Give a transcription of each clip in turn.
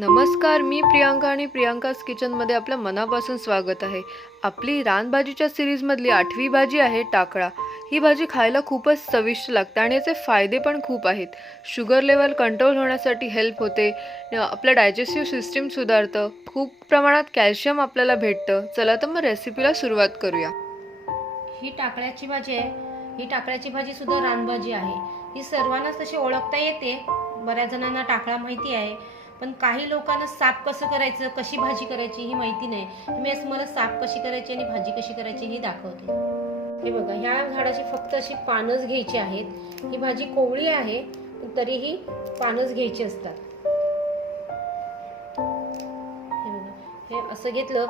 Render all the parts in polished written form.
नमस्कार, मी प्रियांका आणि प्रियांकाज किचनमध्ये आपलं मनापासून स्वागत आहे. आपली रानभाजीच्या सिरीजमधली 8वी भाजी आहे टाकळा. ही भाजी खायला खूपच चविष्ट लागते आणि याचे फायदे पण खूप आहेत. शुगर लेवल कंट्रोल होण्यासाठी हेल्प होते, आपलं डायजेस्टिव्ह सिस्टीम सुधारतं, खूप प्रमाणात कॅल्शियम आपल्याला भेटतं. चला तर मग रेसिपीला सुरुवात करूया. ही टाकळ्याची भाजी आहे. ही टाकळ्याची भाजी सुद्धा रानभाजी आहे. ही सर्वांनाच तशी ओळखता येते. बऱ्याच जणांना टाकळा माहिती आहे, पण काही लोकांना साफ कसं करायचं, कशी भाजी करायची ही माहिती नाही. मी आज मला साफ कशी करायची आणि भाजी कशी करायची हे दाखवते. हे बघा, ह्या झाडाची फक्त अशी पानच घ्यायची आहेत. ही भाजी कोवळी आहे, पण तरीही पानच घ्यायची असतात. हे बघा, हे असं घेतलं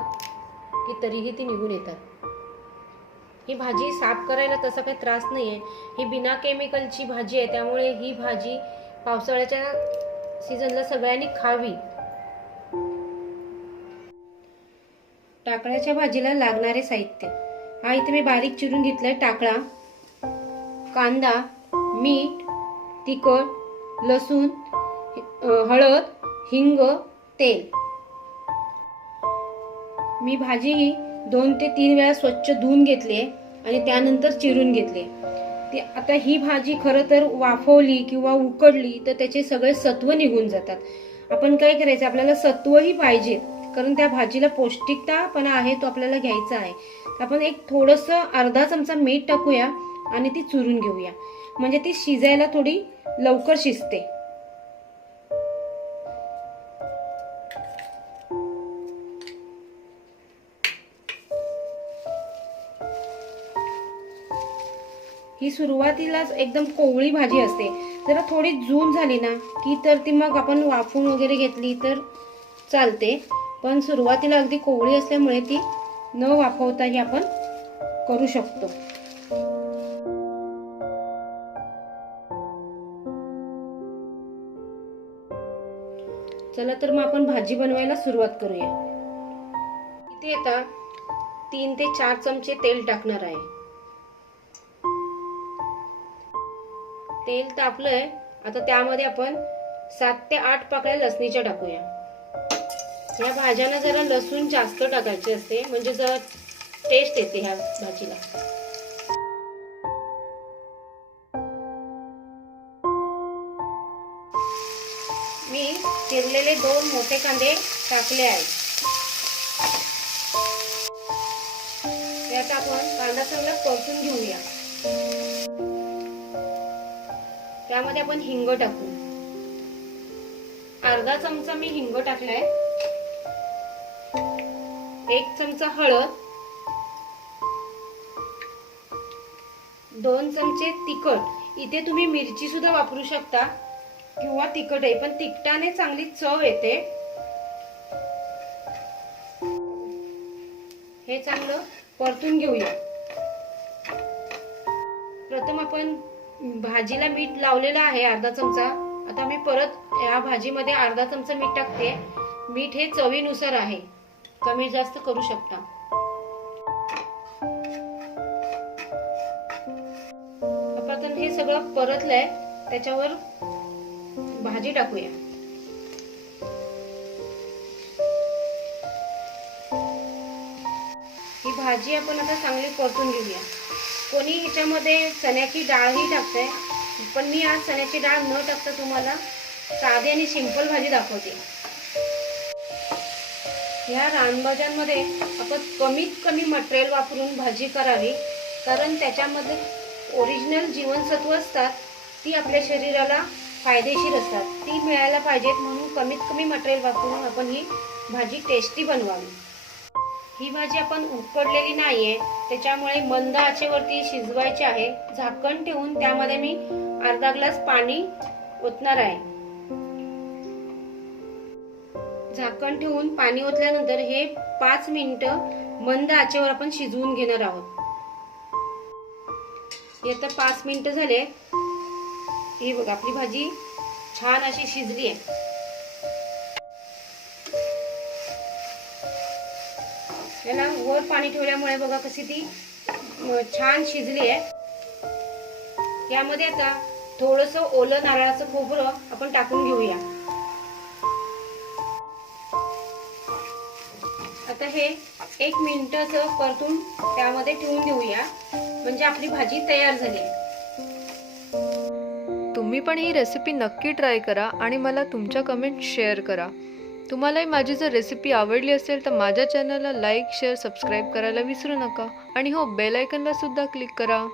की तरीही ती निघून येतात. ही भाजी साफ करायला तसा काही त्रास नाहीये. ही बिना केमिकलची भाजी आहे, त्यामुळे ही भाजी पावसाळ्याच्या सीझनला सगळ्यांनी खावी. टाकळ्याच्या भाजीला लागणारे साहित्य: हा इथे मी बारीक चिरून घेतलाय टाकळा, कांदा, मीठ, तिखट, लसूण, हळद, हिंग, तेल. मी भाजी ही 2 ते 3 वेळा स्वच्छ धुवून घेतली आणि त्यानंतर चिरून घेतले. आता ही भाजी खरं तर वाफवली किंवा उकडली तर त्याचे सगळे सत्व निघून जातात. आपण काय करायचं, आपल्याला सत्वही पाहिजे, कारण त्या भाजीला पौष्टिकता पण आहे, तो आपल्याला घ्यायचा आहे. आपण एक थोडंसं अर्धा चमचा मीठ टाकूया आणि ती चुरून घेऊया, म्हणजे ती शिजायला थोडी लवकर शिजते. ही सुरुवातीलाच एकदम कोवळी भाजी असते. जरा थोडी जून झाली ना की तर ती मग आपण वाफवून वगैरे घेतली तर चालते, पण सुरुवातीला अगदी कोवळी असल्यामुळे ती न वाफवताही आपण करू शकतो. चला तर मग आपण भाजी बनवायला सुरुवात करूया. इथे आता 3 ते 4 चमचे तेल टाकणार आहे. तेल तापलंय, आता त्यामध्ये आपण 7 ते 8 पाकळ्या लसणीच्या टाकूया. या भाज्यांना जरा लसूण जास्त टाकायचे असते, म्हणजे जरा टेस्ट येते ह्या भाजीला. मी चिरलेले 2 मोठे कांदे टाकले आहेत. यात आपण कांदा चांगला परतून घेऊया. त्यामध्ये आपण हिंग टाकू. अर्धा चमचा मी हिंग टाकलाय. 1 चमचा हळद, 2 चमचे तिखट. इथे तुम्ही मिरची सुद्धा वापरू शकता किंवा तिखट आहे, पण तिखटाने चांगली चव येते. हे चांगलं परतून घेऊया. प्रथम आपण भाजीला मीठ लावलेलं आहे अर्धा चमचा. आता मी परत या भाजीमध्ये अर्धा चमचा मीठ टाकते. मीठ हे चवीनुसार आहे, कमी जास्त करू शकता. आपण हे सगळं परतलंय, त्याच्यावर भाजी टाकूया. ही भाजी आपण आता चांगली परतून घेऊया. कोणी ह्याच्यामध्ये चण्याची डाळही टाकते, पण मी आज चण्याची डाळ न टाकता तुम्हाला साधी आणि सिंपल भाजी दाखवते. या रानभाज्यांमध्ये आपण कमीत कमी मटेरियल वापरून भाजी करावी, कारण त्याच्यामध्ये ओरिजिनल जीवनसत्व असतात, ती आपल्या शरीराला फायदेशीर असतात. ती मिळायला पाहिजेत, म्हणून कमीत कमी मटेरियल वापरून आपण ही भाजी टेस्टी बनवावी. ही भाजी आपण उकडलेली नाहीये, त्याच्यामुळे मंद आचेवरती शिजवायची आहे. झाकण ठेवून त्यामध्ये मी अर्धा ग्लास पाणी ओतणार आहे. झाकण ठेवून पाणी ओतल्यानंतर हे 5 मिनिटं मंद आचेवर आपण शिजवून घेणार आहोत. हे आता 5 मिनिटं झाले. ही बघा, आपली भाजी छान अशी शिजली आहे. याला वर पाणी ठेवल्यामुळे बघा कशी ती छान शिजली आहे. यामध्ये आता थोडंसं ओलं नारळाचं खोबरं आपण टाकून घेऊया. आता हे 1 मिनिटाचं परतून त्यामध्ये ठेवून देऊया, म्हणजे आपली भाजी तयार झाली आहे. तुम्ही पण ही रेसिपी नक्की ट्राय करा आणि मला तुमच्या कमेंट शेअर करा. तुम्हालाही माझी जर रेसिपी आवडली असेल तर माझ्या चॅनलला लाईक शेअर सबस्क्राईब करायला विसरू नका आणि हो बेल आयकॉनला सुद्धा क्लिक करा.